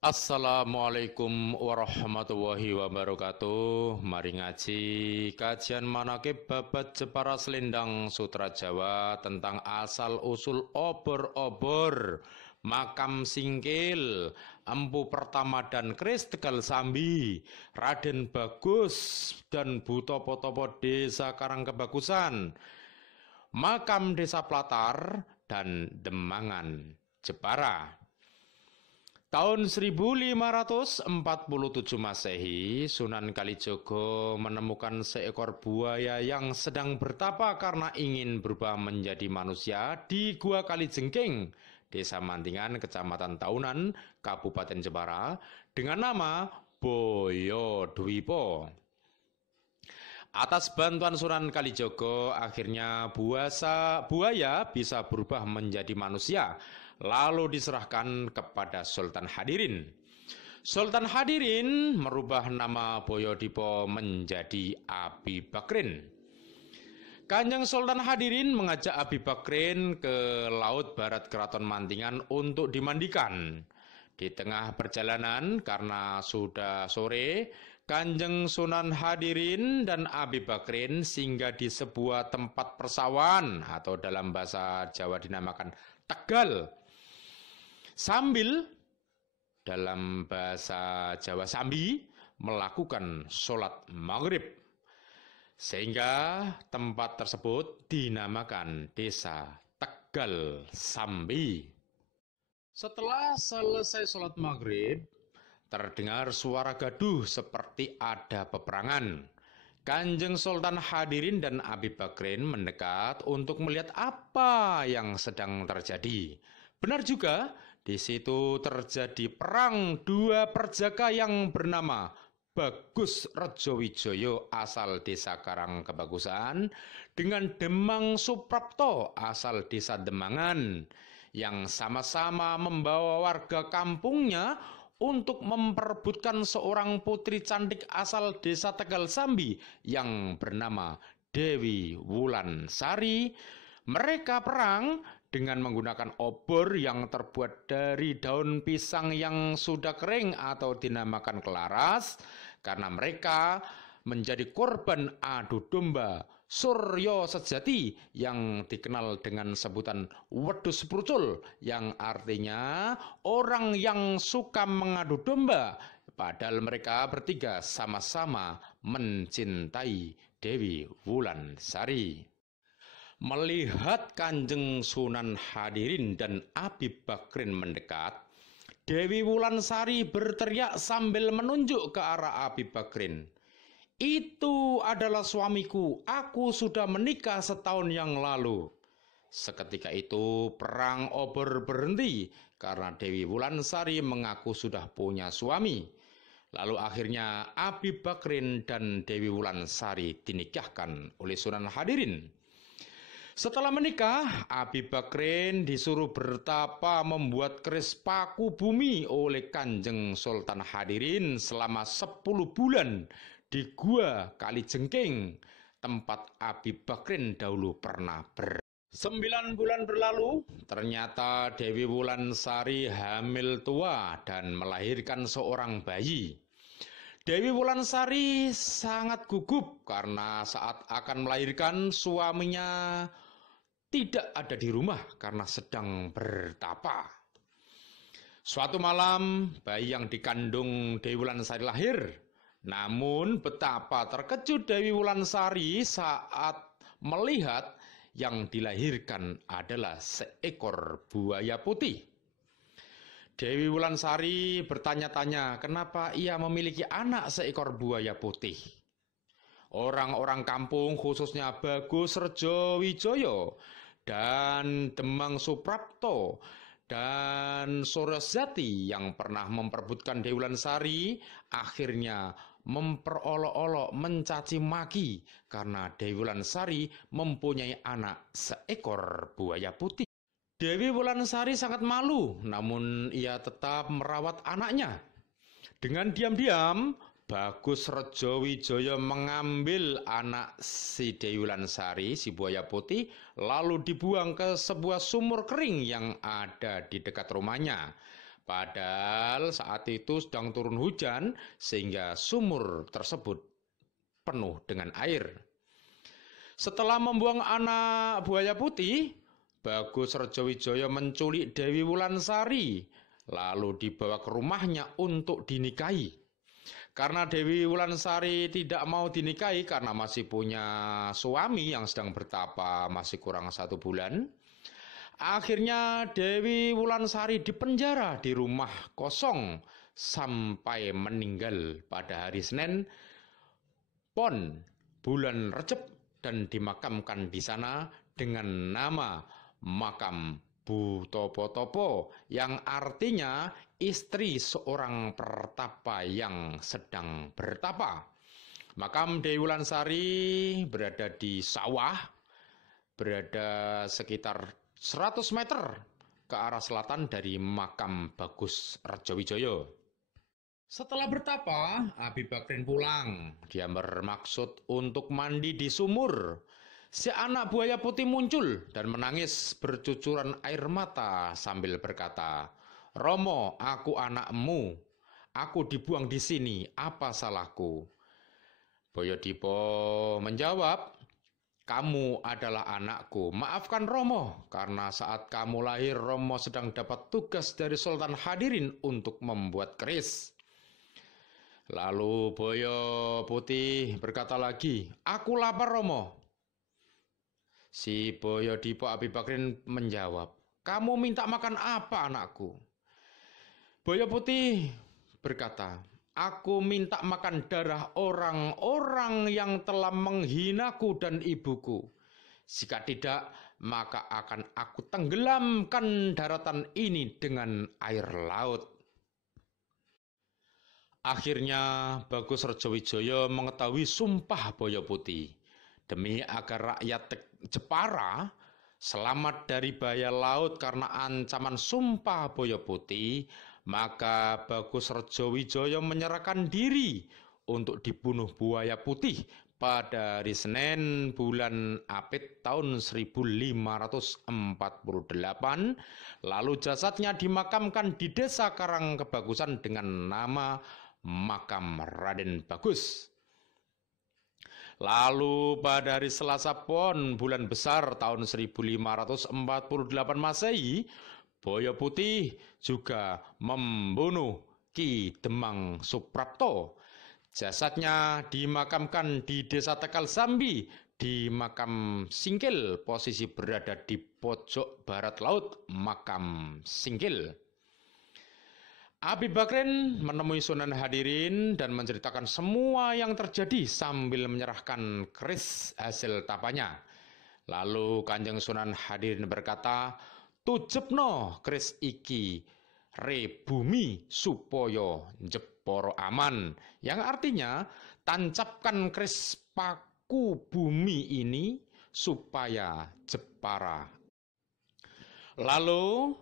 Assalamualaikum warahmatullahi wabarakatuh. Mari ngaji kajian manakib babat Jepara Selendang Sutra Jawa tentang asal usul obor-obor, makam singkil, Empu Pertama dan Kris Tegal Sambi, Raden Bagus dan Butopo-topo Desa Karangkebagusan, makam Desa Platar dan Demangan Jepara. Tahun 1547 Masehi, Sunan Kalijogo menemukan seekor buaya yang sedang bertapa karena ingin berubah menjadi manusia di Gua Kalijengking, Desa Mantingan, Kecamatan Taunan, Kabupaten Jepara, dengan nama Boyo Dwipo. Atas bantuan Sunan Kalijogo, akhirnya buaya bisa berubah menjadi manusia, lalu diserahkan kepada Sultan Hadirin. Sultan Hadirin merubah nama Boyodipo menjadi Abi Bakrin. Kanjeng Sultan Hadirin mengajak Abi Bakrin ke laut barat Keraton Mantingan untuk dimandikan. Di tengah perjalanan, karena sudah sore, Kanjeng Sunan Hadirin dan Abi Bakrin singgah di sebuah tempat persawahan atau dalam bahasa Jawa dinamakan Tegal, sambil dalam bahasa Jawa Sambi melakukan sholat maghrib, sehingga tempat tersebut dinamakan Desa Tegal Sambi. Setelah selesai sholat maghrib, terdengar suara gaduh seperti ada peperangan. Kanjeng Sultan Hadirin dan Abi Bakrin mendekat untuk melihat apa yang sedang terjadi. Benar juga, di situ terjadi perang dua perjaka yang bernama Bagus Rejowijoyo asal Desa Karangkebagusan dengan Demang Suprapto asal Desa Demangan, yang sama-sama membawa warga kampungnya untuk memperebutkan seorang putri cantik asal Desa Tegal Sambi yang bernama Dewi Wulansari. Mereka perang dengan menggunakan obor yang terbuat dari daun pisang yang sudah kering atau dinamakan kelaras, karena mereka menjadi korban adu domba Suryo Sejati yang dikenal dengan sebutan wedhus prucul, yang artinya orang yang suka mengadu domba, padahal mereka bertiga sama-sama mencintai Dewi Wulansari. Melihat Kanjeng Sunan Hadirin dan Abi Bakrin mendekat, Dewi Wulansari berteriak sambil menunjuk ke arah Abi Bakrin, "Itu adalah suamiku, aku sudah menikah setahun yang lalu." Seketika itu perang obor berhenti karena Dewi Wulansari mengaku sudah punya suami. Lalu akhirnya Abi Bakrin dan Dewi Wulansari dinikahkan oleh Sunan Hadirin. Setelah menikah, Abi Bakrin disuruh bertapa membuat keris paku bumi oleh Kanjeng Sultan Hadirin selama 10 bulan di Gua Kalijengking, tempat Abi Bakrin dahulu pernah 9 bulan berlalu, ternyata Dewi Wulansari hamil tua dan melahirkan seorang bayi. Dewi Wulansari sangat gugup karena saat akan melahirkan suaminya tidak ada di rumah karena sedang bertapa. Suatu malam, bayi yang dikandung Dewi Wulansari lahir. Namun betapa terkejut Dewi Wulansari saat melihat yang dilahirkan adalah seekor buaya putih. Dewi Wulansari bertanya-tanya kenapa ia memiliki anak seekor buaya putih. Orang-orang kampung, khususnya Bagus Rejowijoyo dan Demang Suprapto dan Suryosati yang pernah memperebutkan Dewi Wulansari, akhirnya memperolok-olok mencaci maki karena Dewi Wulansari mempunyai anak seekor buaya putih. Dewi Wulansari sangat malu, namun ia tetap merawat anaknya. Dengan diam-diam, Bagus Rejowijoyo mengambil anak si Dewi Wulansari, si buaya putih, lalu dibuang ke sebuah sumur kering yang ada di dekat rumahnya. Padahal saat itu sedang turun hujan sehingga sumur tersebut penuh dengan air. Setelah membuang anak buaya putih, Bagus Rejowijoyo menculik Dewi Wulansari, lalu dibawa ke rumahnya untuk dinikahi. Karena Dewi Wulansari tidak mau dinikahi karena masih punya suami yang sedang bertapa masih kurang 1 bulan, akhirnya Dewi Wulansari dipenjara di rumah kosong sampai meninggal pada hari Senin Pon bulan Recep dan dimakamkan di sana dengan nama makam Bu Topo-Topo yang artinya istri seorang pertapa yang sedang bertapa. Makam Dewi Wulansari berada di sawah, berada sekitar 100 meter ke arah selatan dari makam Bagus Rejowijoyo. Setelah bertapa, Abi Bakrin pulang. Dia bermaksud untuk mandi di sumur. Si anak buaya putih muncul dan menangis bercucuran air mata sambil berkata, "Romo, aku anakmu. Aku dibuang di sini, apa salahku?" Boyodipo menjawab, "Kamu adalah anakku. Maafkan Romo, karena saat kamu lahir Romo sedang dapat tugas dari Sultan Hadirin untuk membuat keris." Lalu Boyo Putih berkata lagi, "Aku lapar Romo." Si Boyodipo Abi Bakrin menjawab, "Kamu minta makan apa anakku?" Boyo Putih berkata, "Aku minta makan darah orang-orang yang telah menghinaku dan ibuku. Jika tidak, maka akan aku tenggelamkan daratan ini dengan air laut." Akhirnya Bagus Rejowijoyo mengetahui sumpah Boyo Putih. Demi agar rakyat Jepara selamat dari bahaya laut karena ancaman sumpah Boyo Putih, maka Bagus Rejowijoyo menyerahkan diri untuk dibunuh buaya putih pada hari Senin bulan Apit tahun 1548. Lalu jasadnya dimakamkan di Desa Karangkebagusan dengan nama makam Raden Bagus. Lalu pada hari Selasa Pon bulan besar tahun 1548 Masehi, Boyo Putih juga membunuh Ki Demang Suprapto. Jasadnya dimakamkan di Desa Tegal Sambi di makam Singkil, posisi berada di pojok barat laut makam Singkil. Abi Bakrin menemui Sunan Hadirin dan menceritakan semua yang terjadi sambil menyerahkan keris hasil tapanya. Lalu Kanjeng Sunan Hadirin berkata, "Tujepno keris iki re bumi supaya Jepara aman," yang artinya tancapkan keris paku bumi ini supaya Jepara. Lalu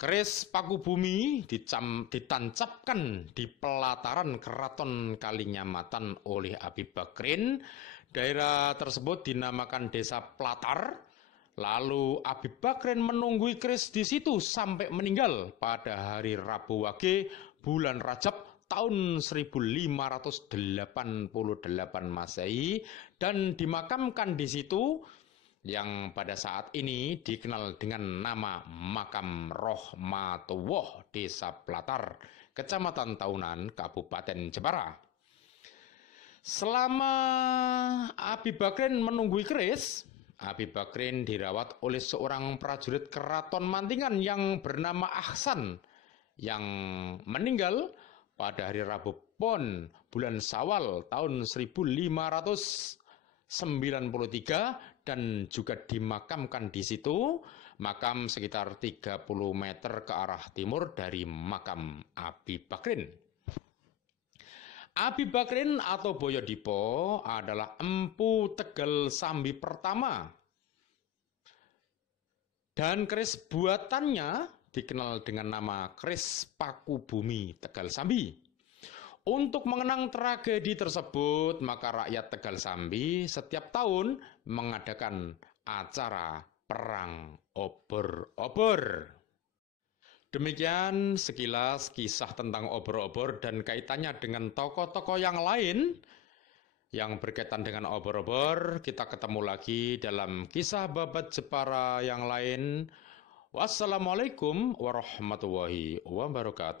keris paku bumi ditancapkan di pelataran Keraton Kalinyamatan oleh Abi Bakrin. Daerah tersebut dinamakan Desa Platar. Lalu Abi Bakrin menunggui keris di situ sampai meninggal pada hari Rabu Wage bulan Rajab tahun 1588 Masehi dan dimakamkan di situ, yang pada saat ini dikenal dengan nama Makam Rohmatuwoh Desa Platar, Kecamatan Taunan, Kabupaten Jepara. Selama Abi Bakrin menunggui keris, Abi Bakrin dirawat oleh seorang prajurit Keraton Mantingan yang bernama Ahsan, yang meninggal pada hari Rabu Pon bulan Syawal tahun 1593 dan juga dimakamkan di situ, makam sekitar 30 meter ke arah timur dari makam Abi Bakrin. Abi Bakrin atau Boyodipo adalah Empu Tegal Sambi pertama, dan keris buatannya dikenal dengan nama keris paku bumi Tegal Sambi. Untuk mengenang tragedi tersebut, maka rakyat Tegal Sambi setiap tahun mengadakan acara perang obor-obor. Demikian sekilas kisah tentang obor-obor dan kaitannya dengan tokoh-tokoh yang lain yang berkaitan dengan obor-obor. Kita ketemu lagi dalam kisah babat Jepara yang lain. Wassalamualaikum warahmatullahi wabarakatuh.